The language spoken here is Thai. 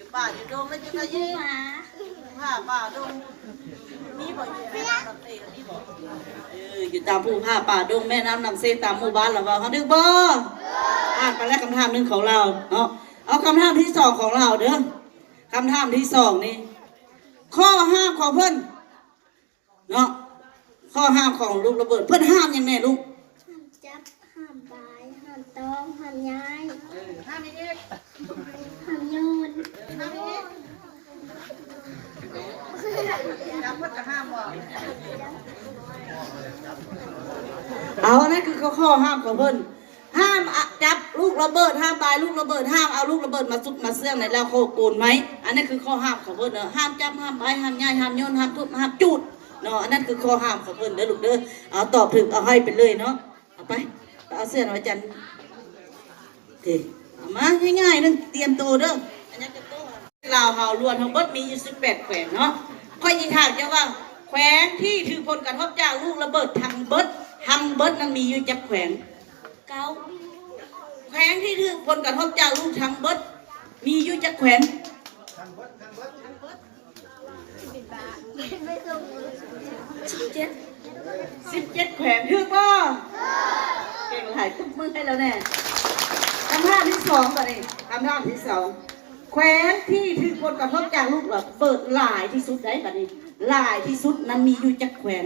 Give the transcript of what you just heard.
กับป้าอยู่ดงแล้วจะได้ยินผ้าป่าดงนี่บอกอยู่แม่น้ำลำเซนี่บอกอยู่ตามภูผ้าป่าดงแม่น้ำลำเซตามหมู่บ้านเราว่าเขาดึกบ่อ่านไปแล้วคำถามหนึ่งของเราเนาะเอาคำถามที่สองของเราเด้อคำถามที่สองนี่ข้อห้ามของเพื่อนเนาะข้อห้ามของลูกระเบิดเพื่อนห้ามยังไงลูกห้ามจับห้ามบายห้ามตองห้ามย้ายห้ามเย็ดห้ามโยนห้ามเย็ดจับเพื่อนจะห้ามบ่เอานั่นคือข้อห้ามของเพื่อนห้ามจับลูกระเบิดห้ามบายลูกระเบิดห้ามเอาลูกระเบิดมาซุกมาเสื่องในแล้วโคโกนไหมอันนั้นคือข้อห้ามของเพื่อนเนอะห้ามจับห้ามบายห้ามย้ายห้ามโยนห้ามทุบห้ามจุดเนาะอันนั้นคือข้อห้ามของเพื่อนเด้อลูกเด้อเอาตอบถึงเอาให้ไปเลยเนาะเอาไปเอาเสื้อหน่อยจันเด็มาง่ายๆนึงเตรียมตัวเด้ออันนี้จะโตลาวเฮาล้วนทั้งเบิดมีอยู่18แขวงเนาะค่อยยิงถามเจ้าว่าแขวงที่ถือผลกระทบจากลูกระเบิดทางเบิดนั้นมีอยู่จักแขวงเก้าแขวงที่ถือผลกระทบจากลูกทางเบิดมีอยู่จักแขวง17แขวงถือป่ะเก่งหลายตุ๊บมือให้แล้วแน่คำถามที่สองก่อนนี่คำถามที่สองแขวงที่ถือผลกระทบจากลูกระเบิดหลายที่สุดได้ก่อนนี่หลายที่สุดนั้นมีอยู่จักแขวง